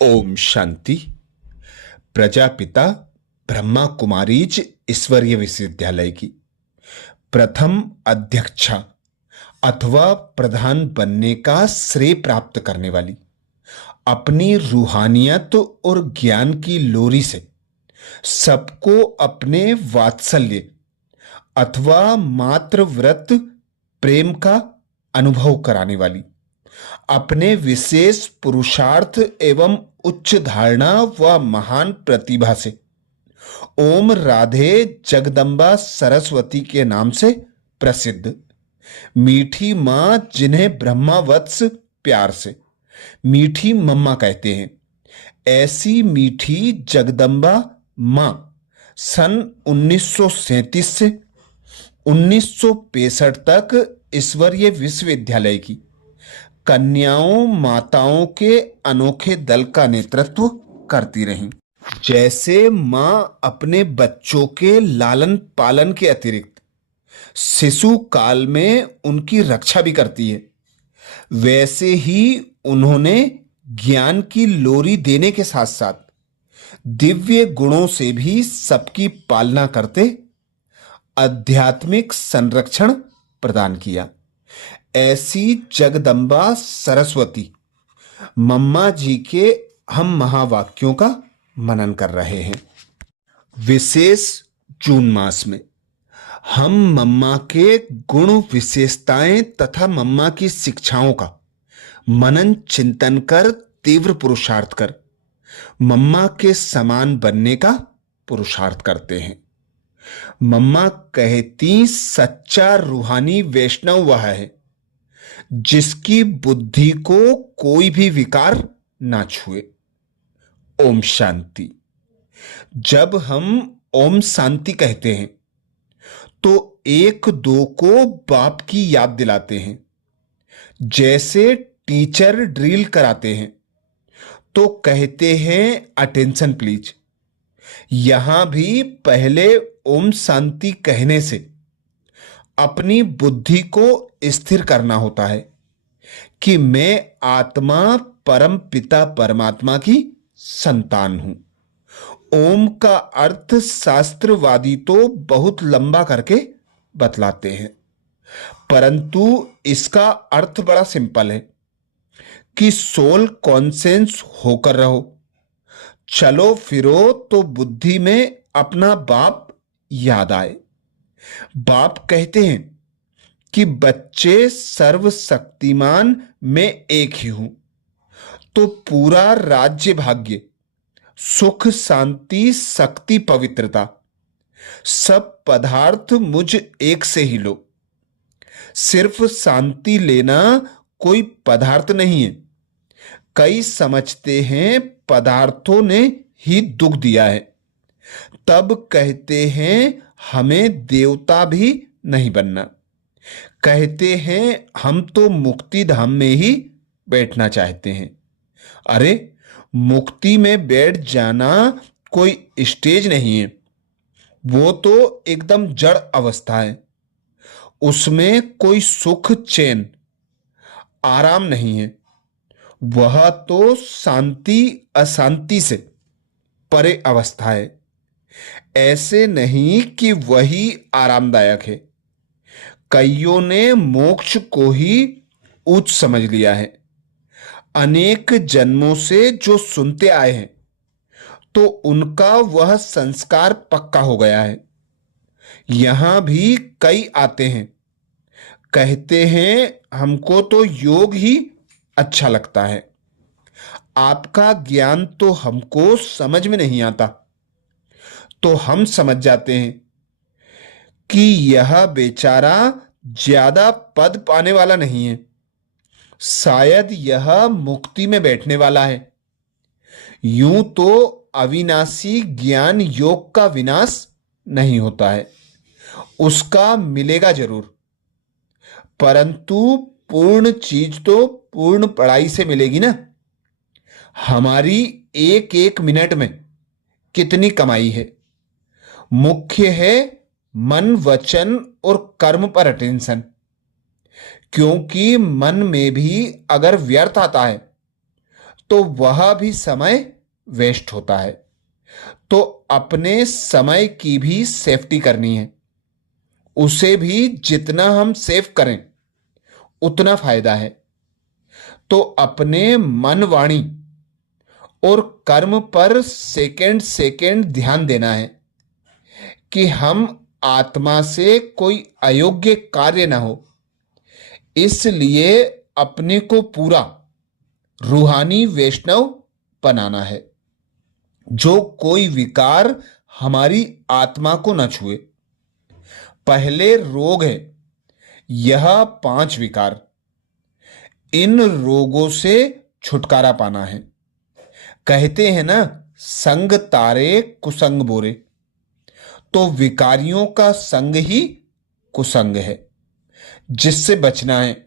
ओम शांति। प्रजापिता ब्रह्मा कुमारीज ईश्वरीय विश्वविद्यालय की प्रथम अध्यक्षा अथवा प्रधान बनने का श्रेय प्राप्त करने वाली, अपनी रूहानियत और ज्ञान की लोरी से सबको अपने वात्सल्य अथवा मात्र व्रत प्रेम का अनुभव कराने वाली, अपने विशेष पुरुषार्थ एवं उच्च धारणा व महान प्रतिभा से ओम राधे जगदम्बा सरस्वती के नाम से प्रसिद्ध मीठी मां, जिन्हें ब्रह्मा वत्स प्यार से मीठी मम्मा कहते हैं, ऐसी मीठी जगदम्बा मां सन 1937 से 1965 तक ईश्वरीय विश्वविद्यालय की कन्याओं माताओं के अनोखे दल का नेतृत्व करती रहीं। जैसे मां अपने बच्चों के लालन पालन के अतिरिक्त शिशु काल में उनकी रक्षा भी करती है, वैसे ही उन्होंने ज्ञान की लोरी देने के साथ साथ दिव्य गुणों से भी सबकी पालना करते आध्यात्मिक संरक्षण प्रदान किया। ऐसी जगदम्बा सरस्वती मम्मा जी के हम महावाक्यों का मनन कर रहे हैं। विशेष जून मास में हम मम्मा के गुण विशेषताएं तथा मम्मा की शिक्षाओं का मनन चिंतन कर तीव्र पुरुषार्थ कर मम्मा के समान बनने का पुरुषार्थ करते हैं। मम्मा कहती, सच्चा रूहानी वैष्णव वह है जिसकी बुद्धि को कोई भी विकार ना छुए। ओम शांति। जब हम ओम शांति कहते हैं तो एक दो को बाप की याद दिलाते हैं। जैसे टीचर ड्रिल कराते हैं तो कहते हैं अटेंशन प्लीज। यहां भी पहले ओम शांति कहने से अपनी बुद्धि को स्थिर करना होता है कि मैं आत्मा परम पिता परमात्मा की संतान हूं। ओम का अर्थ शास्त्रवादी तो बहुत लंबा करके बतलाते हैं, परंतु इसका अर्थ बड़ा सिंपल है कि सोल कॉन्सेंस होकर रहो, चलो फिरो तो बुद्धि में अपना बाप याद आए। बाप कहते हैं कि बच्चे सर्वशक्तिमान मैं एक ही हूं, तो पूरा राज्य भाग्य सुख शांति शक्ति पवित्रता सब पदार्थ मुझ एक से ही लो। सिर्फ शांति लेना कोई पदार्थ नहीं है। कई समझते हैं पदार्थों ने ही दुख दिया है, तब कहते हैं हमें देवता भी नहीं बनना। कहते हैं हम तो मुक्ति धाम में ही बैठना चाहते हैं। अरे, मुक्ति में बैठ जाना कोई स्टेज नहीं है, वो तो एकदम जड़ अवस्था है। उसमें कोई सुख चैन आराम नहीं है। वह तो शांति अशांति से परे अवस्था है। ऐसे नहीं कि वही आरामदायक है। कईयों ने मोक्ष को ही उच्च समझ लिया है। अनेक जन्मों से जो सुनते आए हैं तो उनका वह संस्कार पक्का हो गया है। यहां भी कई आते हैं, कहते हैं हमको तो योग ही अच्छा लगता है, आपका ज्ञान तो हमको समझ में नहीं आता। तो हम समझ जाते हैं कि यह बेचारा ज्यादा पद पाने वाला नहीं है, शायद यह मुक्ति में बैठने वाला है। यूं तो अविनाशी ज्ञान योग का विनाश नहीं होता है, उसका मिलेगा जरूर, परंतु पूर्ण चीज तो पूर्ण पढ़ाई से मिलेगी ना। हमारी एक एक मिनट में कितनी कमाई है। मुख्य है मन वचन और कर्म पर अटेंशन, क्योंकि मन में भी अगर व्यर्थ आता है तो वह भी समय वेस्ट होता है। तो अपने समय की भी सेफ्टी करनी है। उसे भी जितना हम सेव करें उतना फायदा है। तो अपने मन, वाणी और कर्म पर सेकंड सेकंड ध्यान देना है कि हम आत्मा से कोई अयोग्य कार्य ना हो। इसलिए अपने को पूरा रूहानी वैष्णव बनाना है, जो कोई विकार हमारी आत्मा को न छुए। पहले रोग है यह 5 विकार। इन रोगों से छुटकारा पाना है। कहते हैं ना, संग तारे कुसंग बोरे। तो विकारियों का संग ही कुसंग है, जिससे बचना है।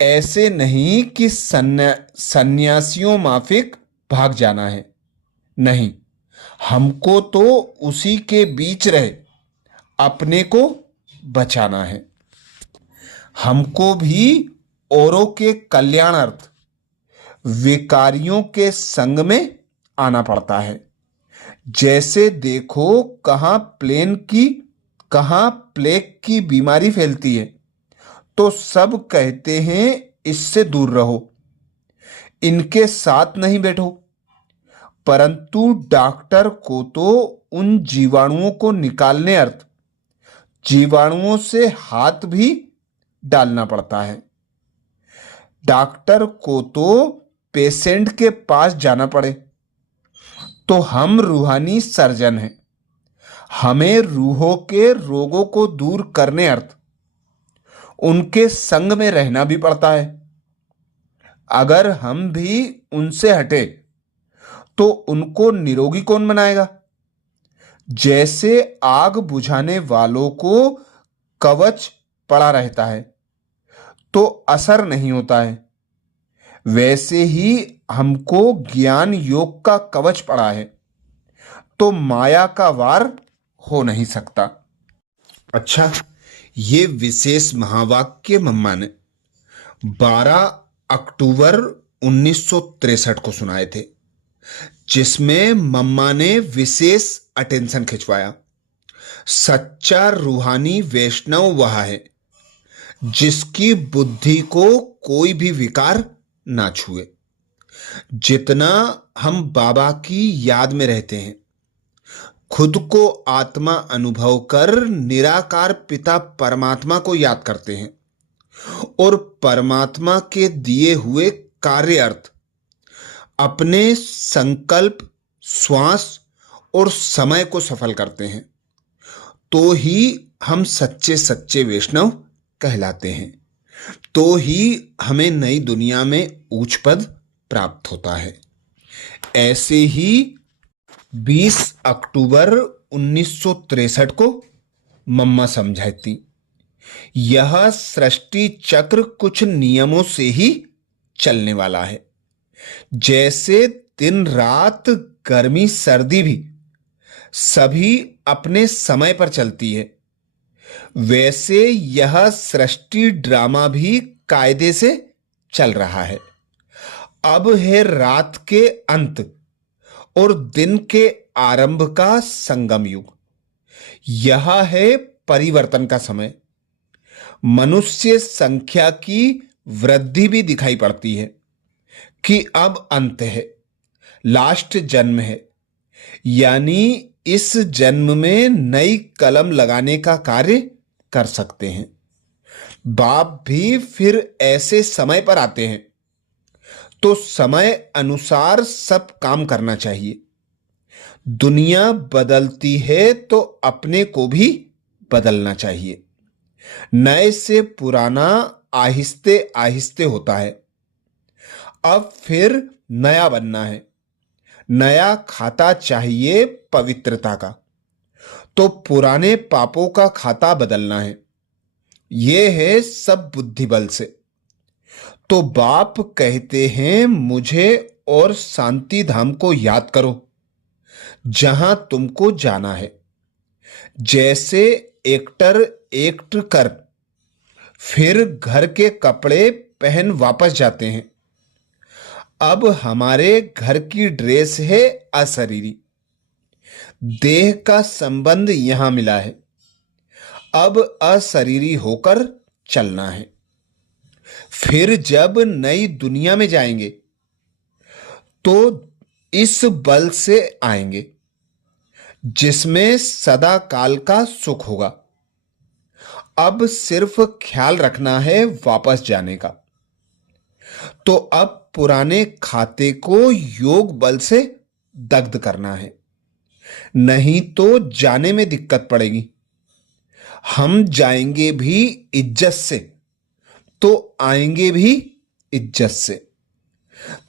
ऐसे नहीं कि सन्यासियों माफिक भाग जाना है, नहीं। हमको तो उसी के बीच रहे अपने को बचाना है। हमको भी औरों के कल्याणार्थ विकारियों के संग में आना पड़ता है। जैसे देखो, कहां प्लेग की बीमारी फैलती है तो सब कहते हैं इससे दूर रहो, इनके साथ नहीं बैठो। परंतु डॉक्टर को तो उन जीवाणुओं को निकालने अर्थ जीवाणुओं से हाथ भी डालना पड़ता है। डॉक्टर को तो पेशेंट के पास जाना पड़े। तो हम रूहानी सर्जन हैं। हमें रूहों के रोगों को दूर करने अर्थ उनके संग में रहना भी पड़ता है। अगर हम भी उनसे हटे तो उनको निरोगी कौन बनाएगा? जैसे आग बुझाने वालों को कवच पड़ा रहता है तो असर नहीं होता है, वैसे ही हमको ज्ञान योग का कवच पड़ा है तो माया का वार हो नहीं सकता। अच्छा, ये विशेष महावाक्य मम्मा ने 12 अक्टूबर 1963 को सुनाए थे, जिसमें मम्मा ने विशेष अटेंशन खिंचवाया। सच्चा रूहानी वैष्णव वह है जिसकी बुद्धि को कोई भी विकार ना छुए। जितना हम बाबा की याद में रहते हैं, खुद को आत्मा अनुभव कर निराकार पिता परमात्मा को याद करते हैं और परमात्मा के दिए हुए कार्य अर्थ अपने संकल्प, श्वास और समय को सफल करते हैं, तो ही हम सच्चे सच्चे वैष्णव कहलाते हैं। तो ही हमें नई दुनिया में उच्च पद प्राप्त होता है। ऐसे ही 20 अक्टूबर 1963 को मम्मा समझाती, यह सृष्टि चक्र कुछ नियमों से ही चलने वाला है। जैसे दिन रात, गर्मी सर्दी भी सभी अपने समय पर चलती है, वैसे यह सृष्टि ड्रामा भी कायदे से चल रहा है। अब है रात के अंत और दिन के आरंभ का संगम युग। यह है परिवर्तन का समय। मनुष्य संख्या की वृद्धि भी दिखाई पड़ती है कि अब अंत है, लास्ट जन्म है, यानी इस जन्म में नई कलम लगाने का कार्य कर सकते हैं। बाप भी फिर ऐसे समय पर आते हैं, तो समय अनुसार सब काम करना चाहिए। दुनिया बदलती है तो अपने को भी बदलना चाहिए। नए से पुराना आहिस्ते आहिस्ते होता है। अब फिर नया बनना है। नया खाता चाहिए पवित्रता का, तो पुराने पापों का खाता बदलना है। यह है सब बुद्धि बल से। तो बाप कहते हैं, मुझे और शांति धाम को याद करो जहां तुमको जाना है। जैसे एक्टर एक्ट कर फिर घर के कपड़े पहन वापस जाते हैं, अब हमारे घर की ड्रेस है अशरीरी, देह का संबंध यहां मिला है, अब अशरीरी होकर चलना है। फिर जब नई दुनिया में जाएंगे तो इस बल से आएंगे जिसमें सदा काल का सुख होगा। अब सिर्फ ख्याल रखना है वापस जाने का। तो अब पुराने खाते को योग बल से दग्ध करना है, नहीं तो जाने में दिक्कत पड़ेगी। हम जाएंगे भी इज्जत से तो आएंगे भी इज्जत से।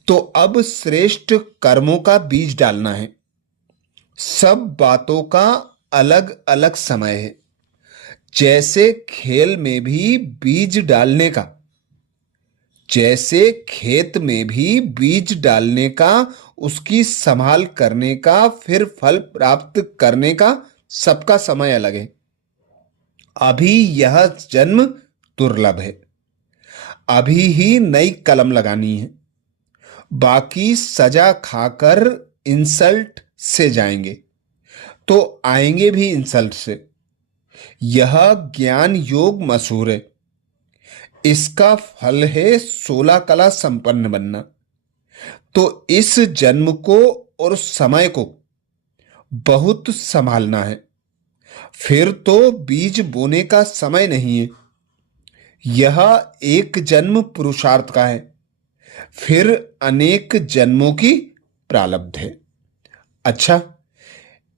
तो अब श्रेष्ठ कर्मों का बीज डालना है। सब बातों का अलग अलग समय है। जैसे खेल में भी बीज डालने का, जैसे खेत में भी बीज डालने का, उसकी संभाल करने का, फिर फल प्राप्त करने का सबका समय अलग है। अभी यह जन्म दुर्लभ है, अभी ही नई कलम लगानी है। बाकी सजा खाकर इंसल्ट से जाएंगे तो आएंगे भी इंसल्ट से। यह ज्ञान योग मशहूर है। इसका फल है 16 कला संपन्न बनना। तो इस जन्म को और समय को बहुत संभालना है। फिर तो बीज बोने का समय नहीं है। यह एक जन्म पुरुषार्थ का है, फिर अनेक जन्मों की प्रारब्ध है। अच्छा,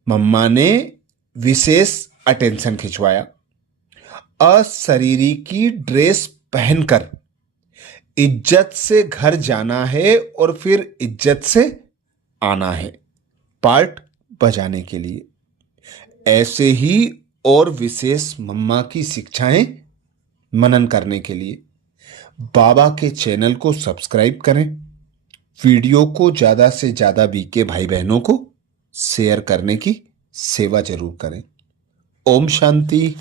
मम्मा ने विशेष अटेंशन खिंचवाया। अशरीरी की ड्रेस पहनकर इज्जत से घर जाना है और फिर इज्जत से आना है पार्ट बजाने के लिए। ऐसे ही और विशेष मम्मा की शिक्षाएं मनन करने के लिए बाबा के चैनल को सब्सक्राइब करें। वीडियो को ज़्यादा से ज़्यादा बीके भाई बहनों को शेयर करने की सेवा जरूर करें। ओम शांति।